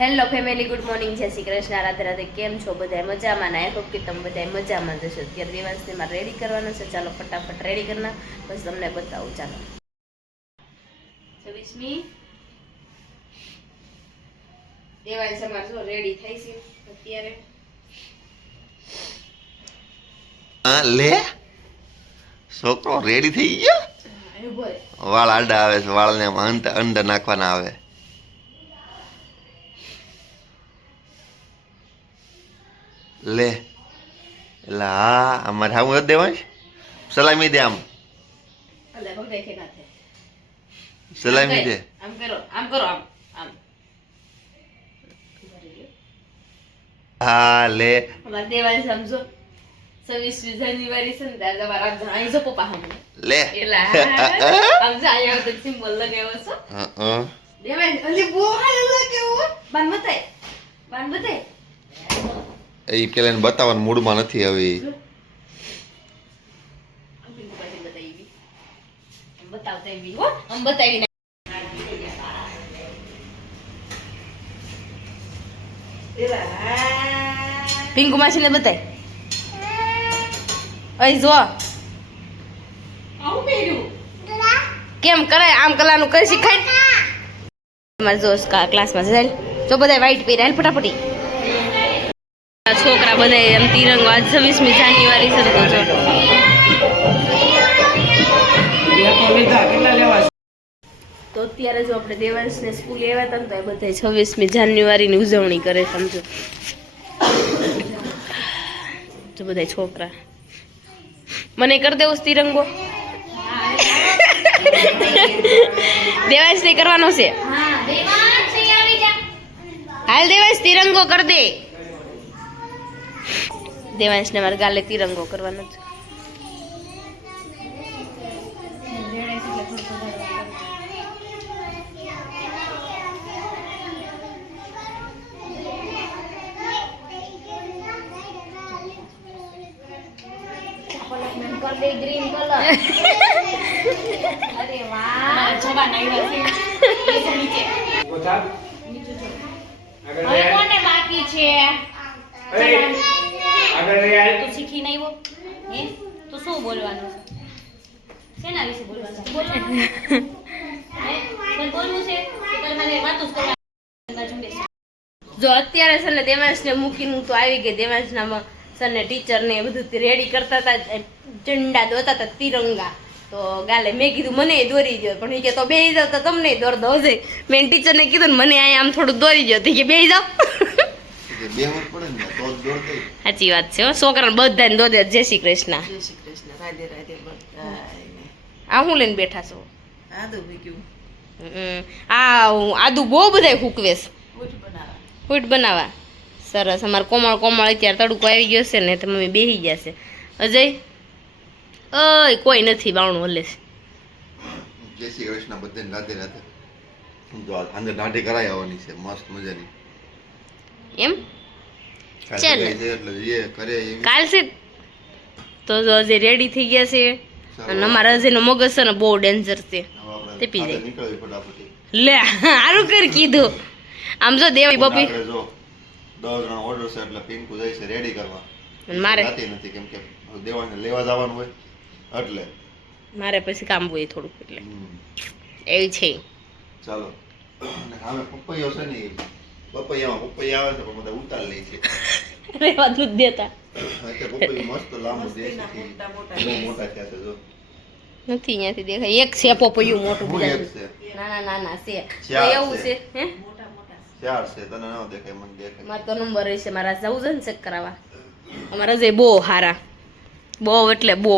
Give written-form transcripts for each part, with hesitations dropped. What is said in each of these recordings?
Hello family, good morning, જય શ્રી કૃષ્ણ, રાધે રાધે. કેમ છો બધા? મજામાં ને? આઈ હોપ કે તમે બધા મજામાં જશો. અત્યારે દેવાંશને મારે રેડી કરવાનું છે. ચાલો ફટાફટ રેડી કરના પછી તમને બતાવું. ચાલો 26મી દેવાંશ અમારે જો રેડી થઈ છે અત્યારે. લે છોકરો રેડી થઈ ગયો. વાળ આડા આવે છે, વાળને અંદર નાખવાના આવે. લે એટલે હા, અમારે હા હું દેવાંશ સલામી દે. આમ સલામી દે. આમ કરો, આમ કરો, આમ આમ. હા લે અમારે દેવાંશ સમજો 26મી જાન્યુઆરી છે ને ત્યારે તમારા અહીં જો પપ્પા હમ લે એલા આમ જો અહીંયા તો સિમ્બોલ લગાવ્યો છે. દેવાંશ અલી બહુ હાલ લગાવ્યો. બાન બતાય એ પેલા બતાવવાનું મૂડમાં નથી હવે. બતાવતા એવી હો, આમ બતાવી પિંકુ માસીને બતાય. અહીં જો કેમ કરાય, આમ કલાનું કરી શીખાય. તમારે જો ક્લાસમાં જાય જો બધા વ્હાઈટ પહેર્યા ફટાફટી છોકરા બધા એમ તિરંગો. આજ 26મી જાન્યુઆરી છે તો અત્યારે જો આપણે દેવાંશને સ્કૂલ આવ્યા હતા ને તો એ બધા 26મી જાન્યુઆરીની ઉજવણી કરે. સમજો જો બધા છોકરા. મને કરી દેવો તિરંગો. દેવાંશ ને કરવાનો છે. હાલ દેવાંશ તિરંગો કર દે. દેવાંશ ને મારે ગાલે તિરંગો કરવાનો છે. Green colour. અરે વાહ, જવાન આવ્યા છે. નીચે ઓછા નીચે જો. હવે કોને બાકી છે? તું શીખી નહીં હો હે? તો શું બોલવાનું છે? શેના વિશે બોલવાનું છે? બોલવાનું હે? કોઈ બોલવું છે કે મને વાતો જ કરવાની? જો અત્યારે છે ને દેવાંશને મૂકીને હું તો આવી ગઈ. દેવાંશના સર ને ટીચર ને બધું રેડી કરતા હતા, ઝંડા દોતા હતા તિરંગા. તો ગાલે મેં કીધું મને દોરી દો, પણ એ કે તો બેસી જાવ તો તમને દોર દો છે. મેં ટીચરને કીધું ને મને અહીંયા આમ થોડું દોરી દો, કે બેસી જાવ. સાચી વાત છે. છોકરાને બધાને દો દે. જય શ્રી કૃષ્ણ. જય શ્રી કૃષ્ણ. રાધે રાધે. આ હું લઈને બેઠા છો? આદુ બહુ બધા હુકવે છે. ફૂટ બનાવવા સરસ. અમારે કોમળ કોમળ અત્યારે તડકો આવી ગયો છે ને તો મમ્મી બેસી ગયા છે. અજય ઓય કોઈ નથી, બાવણું હલે છે. જય શ્રી કૃષ્ણ બધાને. રાધે રાધે. તો અંદર દાઢી કરાઈ આવવાની છે મસ્ત મજાની. એમ ચાલ કરે કાલ છે તો જો અજય રેડી થઈ ગયા છે. અને અમારા અજયનો મગજ છે ને બહુ ડેન્જર છે. તે પી જાય લે સારું કરી કીધું. આમ જો દેવાઈ બપી 10 જણા ઓર્ડર છે એટલે પિંકુ જાય છે રેડી કરવા. મારે નથી કેમ કે દેવાને લેવા જવાનું હોય એટલે મારે પછી કામ હોય થોડુંક એટલે એવી છે. ચાલો હવે પપૈયો છે ને પપૈયામાં પપૈયા આવે છે પણ બધા ઉતાર લે છે. રેવા દૂધ દેતા એટલે પપૈયું મસ્ત લાંબુ દેશી બહુ મોટા થયા છે. જો નથી અહીંયાથી દેખાય. એક છે પપૈયું મોટું. હું એક છે નાના નાના છે. ચાર એવું છે હે? ચાર છે. તને ન દેખાય મને દેખાય. મારો તો નંબર છે. મારા જવું છે ને ચેક કરાવવા. અમારા અજય બહુ હારા, બહુ એટલે બહુ.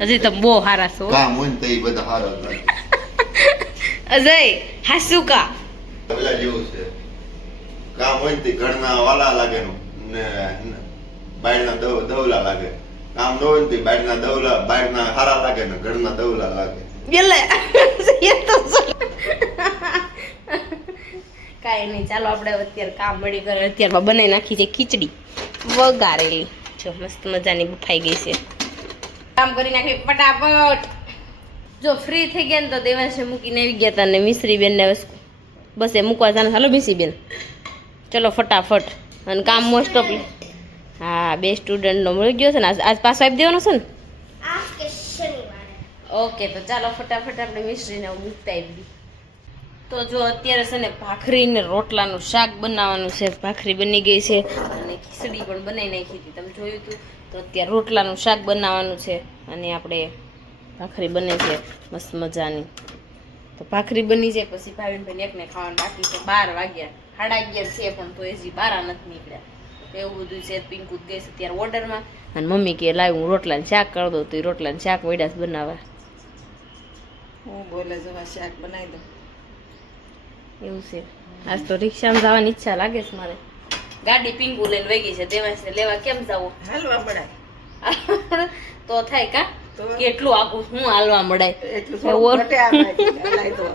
હજી તો બહુ હારા છો. કામ હોય ને તો એ બધા હારા જ લાગે. અજય હાસુ કા પેલા જેવું છે. કામ હોય ને તો ઘરના વાલા લાગે ને બાયરના દવલા લાગે. કામ ન હોય ને તો બાયરના દવલા બાયરના હારા લાગે ને ઘરના દવલા લાગે. એટલે એ તો કાંઈ નહીં. ચાલો આપણે અત્યારે કામ મળી કરે. અત્યારમાં બનાવી નાખી છે ખીચડી વઘારેલી. જો મસ્ત મજાની બફાઈ ગઈ છે. કામ કરી નાખી ફટાફટ. જો ફ્રી થઈ ગયા ને તો દેવાંશને મૂકીને આવી ગયા હતા ને મિશ્રી બેનને બસ એ મૂકવા જવાનું. હાલો બીસી બેન, ચલો ફટાફટ. અને કામ મોસ્ટ ઓફ હા 2 સ્ટુડન્ટનો મળી ગયો છે ને. આજ પાછો આપી દેવાનો છે ને. ઓકે, તો ચાલો ફટાફટ આપણે મિસ્ત્રીને મૂકતા આવી. તો જો અત્યારે છે ને ભાખરી ને રોટલાનું શાક બનાવવાનું છે. ભાખરી બની ગઈ છે અને ખીચડી પણ બનાવી નાખી હતી, તમે જોયું હતું. તો અત્યારે રોટલાનું શાક બનાવવાનું છે અને આપણે ભાખરી બને છે મસ્ત મજાની. તો ભાખરી બની જાય પછી ભાવિનભાઈ એકને ખાવાનું બાકી છે. 12 વાગ્યા, 11:30 છે પણ તો હજી 12 નથી નીકળ્યા. તો એવું બધું છે. પિંકુ ગઈ છે અત્યારે ઓર્ડરમાં અને મમ્મી કે લાવ હું રોટલાનું શાક કરી દઉં. તો એ રોટલાનું શાક વૈડાસ બનાવવા હું બોલે જવા શાક બનાવી દઉં. એવું છે. આજ તો રિક્ષામાં જવાની ઈચ્છા લાગે છે મારે. ગાડી પિંકુ લઈને વહી ગઈ છે. દેવાંશને લેવા કેમ જવું? હાલવા મળાય તો થાય કા? તો કેટલું આપું હું હાલવા મળાય એટલું થોડું ઘટે આમાંથી, હલાય તો.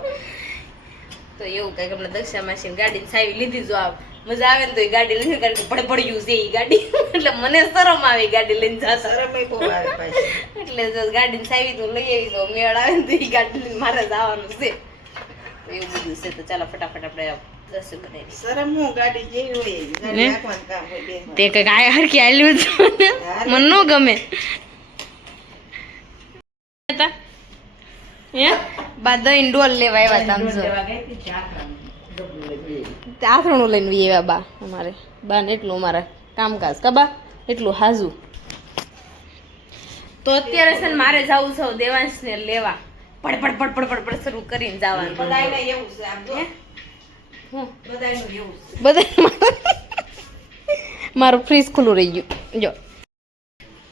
તો એવું કઈક આપણે દક્ષા માસી ગાડી સાવી લીધી. જો આ મજા આવે ને તો એ ગાડી લઈને, કારણ કે પડ્યું છે એ ગાડી એટલે મને શરમ આવે ગાડી લઈને જતા. શરમે બહુ આવે પાછી. એટલે જો ગાડી સાવી તો લઈ આવી તો મેળ આવે ને તો એ ગાડી લઈને મારે જવાનું છે. તો એવું બધું છે. તો ચાલો ફટાફટ આપણે દસ બનાવી. શરમ હું ગાડી જેવી હોય એવી. ગાડી નાખવાનું કામ હોય બેસવાનું. તે કઈક આ હરખી હાલ્યું છે મને ન ગમે. બા દહીં ડોલ લેવા આવ્યા હતા. આથરણું લઈને આવ્યા બા અમારે. બા ને એટલું અમારા કામકાજ કબા એટલું હાજુ. તો અત્યારે છે ને મારે જવું છે દેવાંશને લેવા. પડ શરૂ કરીને જવાનું. બધાયને એવું છે આમ જો. હું બધાયનું એવું છે. બધા મારું ફ્રીજ ખુલ્લું રહી ગયું જો.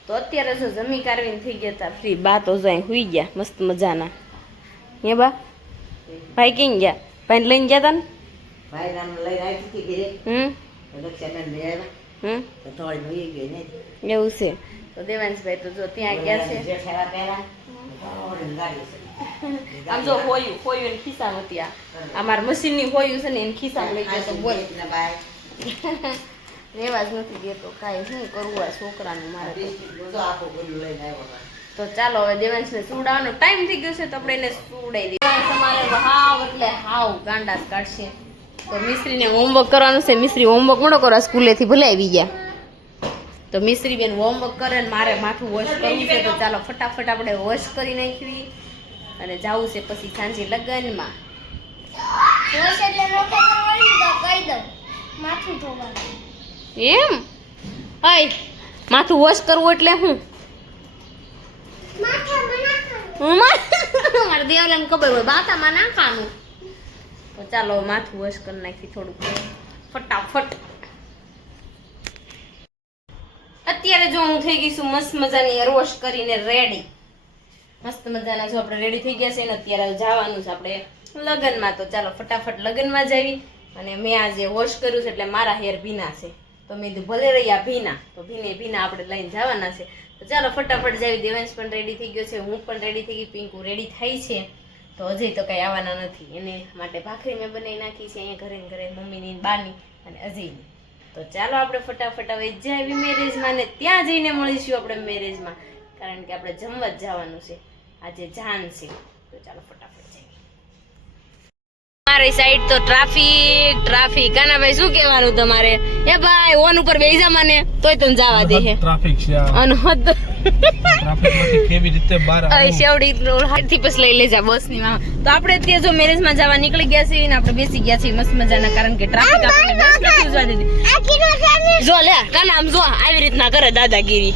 તો અત્યારે જો જમી કારવીને થઈ ગયા હતા ફ્રી. બા તો જાય હુઈ ગયા મસ્ત મજાના. હે બા ભાઈ ક્યાં ગયા? ભાઈને લઈને ગયા તા ને? ભાઈ નામ લઈ આવી હતી ઘરે. રક્ષાબેન લઈ આવ્યા. તો થોડી લઈ ગઈ ને. એવું છે. તો દેવાંશભાઈ તો જો ત્યાં ગયા છે. જેઠાવા પહેરા. થોડી ગાડી છે. આમ જો હોયું ને ખિસ્સામાં હતી. આ મારા મશીનની હોયું છે ને એને ખિસ્સામાં લઈ ગયો તો બોલ રેવા જ નથી દેતો. કાંઈ શું કરવું આ છોકરાનું મારે તો. આખું બધું લઈને આવ્યો. તો ચાલો હવે દેવાંશને સુવડાવવાનો ટાઈમ થઈ ગયો છે તો આપણે એને સુવડાવી દઈએ. તમારે હાવ એટલે હાવ ગાંડા જ કાઢશે. તો મિસ્ત્રીને હોમવર્ક કરવાનું છે. મિસ્ત્રી હોમવર્ક મોડો કરવા સ્કૂલેથી ભલે આવી ગયા. તો મિસ્ત્રી બેન હોમવર્ક કરે ને મારે માથું વોશ કરવું છે. તો ચાલો ફટાફટ આપણે વોશ કરી નાખવી અને જવું છે પછી સાંજે લગ્નમાં. એમ અય માથું વોશ કરવું એટલે હું મારે દેવલાને ખબર હોય બાતામાં નાખવાનું. તો ચાલો માથું વોશ કરી નાખી થોડુંક ફટાફટ. અત્યારે જો હું થઈ ગઈ છું મસ્ત મજાની હેર વોશ કરીને રેડી. મસ્ત મજાના જો આપણે રેડી થઈ ગયા છે ને અત્યારે જવાનું છે આપણે લગ્નમાં. તો ચાલો ફટાફટ લગ્નમાં જઈએ. અને મેં આજે વોશ કર્યું છે એટલે મારા હેર ભીના છે. તો મેં કીધું ભલે રહ્યા ભીના, તો ભીના આપણે લઈને જવાના છે. તો ચાલો ફટાફટ જાવી. દેવાંશ પણ રેડી થઈ ગયો છે, હું પણ રેડી થઈ ગઈ, પિંકુ રેડી થઈ છે. તો અજય તો કઈ આવવાના નથી. એને માટે ભાખરી મેં બનાવી નાખી છે અહીંયા ઘરે ને ઘરે, મમ્મીની બાની અને અજયની. તો ચાલો આપણે ફટાફટ હવે જાવી મેરેજમાં ને ત્યાં જઈને મળીશું આપણે મેરેજમાં, કારણ કે આપણે જમવા જ જવાનું છે આજે જાન છે. તો ચાલો ફટાફટ જઈએ. મારી સાઈડ તો ટ્રાફિક કાનાભાઈ શું કહેવાનું તમારે? એ ભાઈ ઓન ઉપર બેસી જા મને તોય તને જવા દે છે. ટ્રાફિક છે અનહદ ટ્રાફિકમાંથી કેવી રીતે બહાર અય શેવડી હાથથી પછી લઈ લેજા બસની માં. તો આપણે ત્યાં જો મેરેજમાં જવા નીકળી ગયા છીએ ને આપણે બેસી ગયા છીએ મસ્ત મજાના, કારણ કે ટ્રાફિક આપણને બસ નથી ઉજવા દેતી. જો લે કાના આમ જો આવી રીતના કરે દાદાગીરી.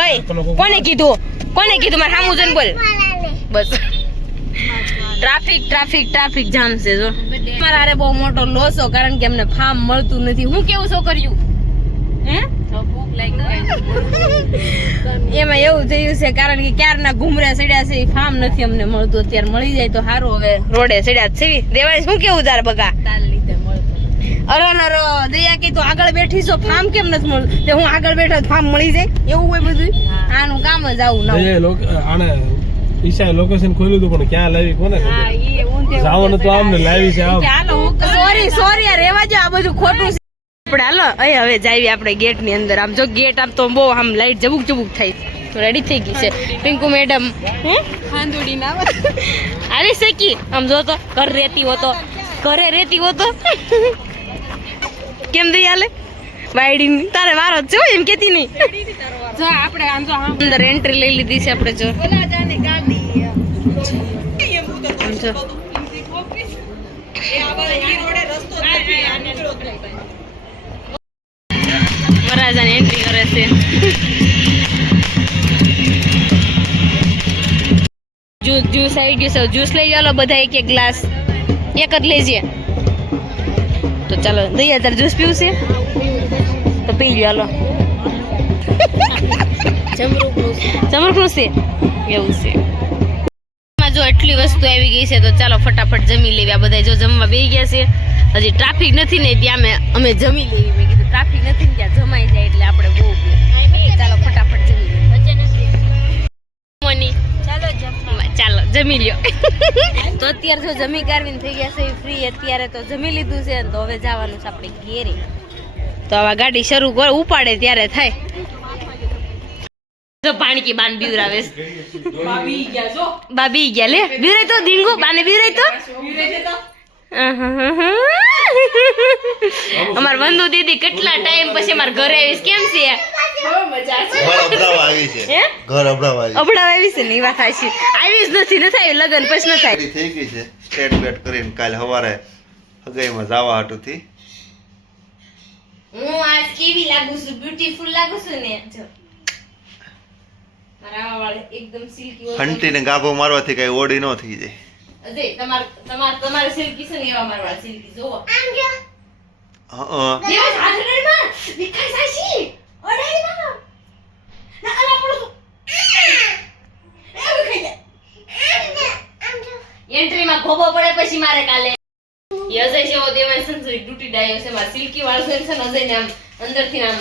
ઓય કોને કીધું મારે સામું જન બોલ બસ. ટ્રાફિક જામ છે જો. મારા હારે બહુ મોટો લોસો, કારણ કે અમને ફાર્મ મળતું નથી. હું કેવું છોકર્યું હે ભૂખ લાગી એમાં એવું થયું છે, કારણ કે ક્યારના ઘુમરા સડ્યા છે એ ફાર્મ નથી અમને મળતું. અત્યારે મળી જાય તો સારું. હવે રોડે સડ્યા છે. દેવાય શું કેવું તારે બગા તાર લીધે મળતો. અરે દયા કે તો આગળ બેઠી છો ફાર્મ કેમ નથી મળતું? તે હું આગળ બેઠો ફાર્મ મળી જાય એવું હોય બધું. આનું કામ જ આવું ના આને ઈશાએ લોકેશન ખોલ્યું હતું પણ ક્યાં લાવી કોને જવાનું તો આમ ને લાવી છે આમ. સોરી આ રેવા જો, આ બધું ખોટું છે. આપણે હાલો અહીં હવે જાવી આપણે ગેટ ની અંદર. આમ જો ગેટ આમ તો બહુ આમ લાઈટ જબુક થાય. રેડી થઈ ગઈ છે પિંકુ મેડમ હાંદુડી ના અરે શેકી આમ જો તો ઘરે રહેતી હોતો કેમ દઈ હાલે વાયડી તારે વારો જ છે હો, એમ કેતી નહીં જો આપણે આમ જો અંદર એન્ટ્રી લઈ લીધી છે આપણે જો બોલા જાને ગાડી આમ જો વરરાજાની એન્ટ્રી કરે છે જ્યુસ આવી ગયું છે જ્યુસ લઈ ચાલો બધા એક એક ગ્લાસ એક જ લેજે તો ચાલો દઈએ તારે જ્યુસ પીવું છે તો પી લો હાલો જમરૂખનું છે એવું છે એમાં જો એટલી વસ્તુ આવી ગઈ છે તો ચાલો ફટાફટ જમી લેવી આ બધા જો જમવા બેસી ગયા છે હજી ટ્રાફિક નથી ને ત્યાં અમે જમી લેવી મેં કીધું ટ્રાફિક નથી ને ત્યાં જમાઈ જાય એટલે આપણે બહુ ચાલો ફટાફટ જમી લઈએ ચાલો જમી લ્યો તો અત્યારે જો જમી કાઢવીને થઈ ગયા છે ફ્રી અત્યારે તો જમી લીધું છે તો હવે જવાનું છે આપણે ઘેરે તો આવા ગાડી શરૂ કરે ઉપાડે ત્યારે થાય તો પાણી કી બાન બીવરાવે બાબી ગયા લે બીવરાય તો ધીંગો બાને બીવરાય તો અમાર બંધુ દીદી કેટલા ટાઈમ પછી અમાર ઘરે આવીશ કેમ છે ઘર અભડાવા આવી છે ને એ વાત સાચી આવીશ નથી આવી લગન પછી ન થાય થઈ ગઈ છે સ્ટેટ બેટ કરીને કાલે સવારે હગાઈમાં જવા હાટુથી હું આજ કેવી લાગુ છું બ્યુટીફુલ લાગુ છું ને જો મારા વાળ એકદમ સિલ્કી હોય હંટીને ગાભો મારવાથી કઈ ઓડી ન થઈ જાય અજય તમારે સિલ્કી છે ને એવા મારા વાળ સિલ્કી જોવો દેવાજ હાથડરમાં વિખાઈ સાસી ઓડાઈમાં ના અલા પડો એન્ટ્રીમાં ખોબો પડે પછી મારે કાલે અજય છે ઓ દેવાય સંસરી ડ્યુટી ડાયો છે મારે સિલ્કી વાળ છે ને અજયને આમ અંદરથી આમ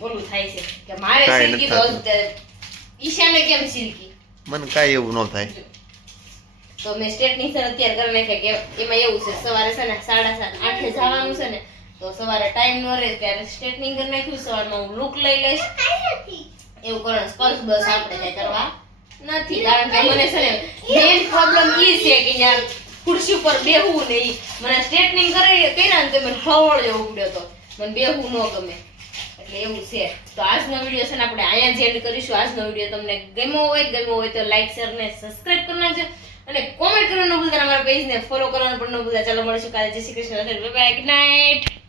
ઓલું થાય છે કે મારે સિલ્કી તો ઈશાને કેમ સિલ્કી મને કાંઈ એવું ન થાય તો મેં સ્ટ્રેટનિંગ સર અત્યારે કરી નાખ્યા કે એમાં એવું છે સવારે છે ને 7:30 8 જવાનું છે ને તો સવારે ટાઈમ ન રહે ત્યારે સ્ટ્રેટનિંગ કરી નાખ્યું સવારમાં હું લુક લઈ લઈશ એવું કરવાનું સ્પર્શ બસ આપણે કઈ કરવા નથી કારણ કે મને છે ને મેઇન પ્રોબ્લેમ એ છે કે યાર ખુરશી ઉપર બેહવું નહીં મને સ્ટ્રેટનિંગ કર્યા ને તો મને હવળ જેવો ઉડ્યો તો મને બેહવું ન ગમે એટલે એવું છે તો આજનો વિડીયો છે ને આપણે અહીંયા જ એન્ડ કરીશું આજનો વિડીયો તમને ગમ્યો હોય તો લાઈક શેર ને સબસ્ક્રાઇબ કરી નાખજો અને કોમેન્ટ કરવાનું ન ભૂલતા અમારા પેજને ફોલો કરવાનું પણ ન ભૂલતા ચાલો મળીશું કાલે જય Shri Krishna bye bye good night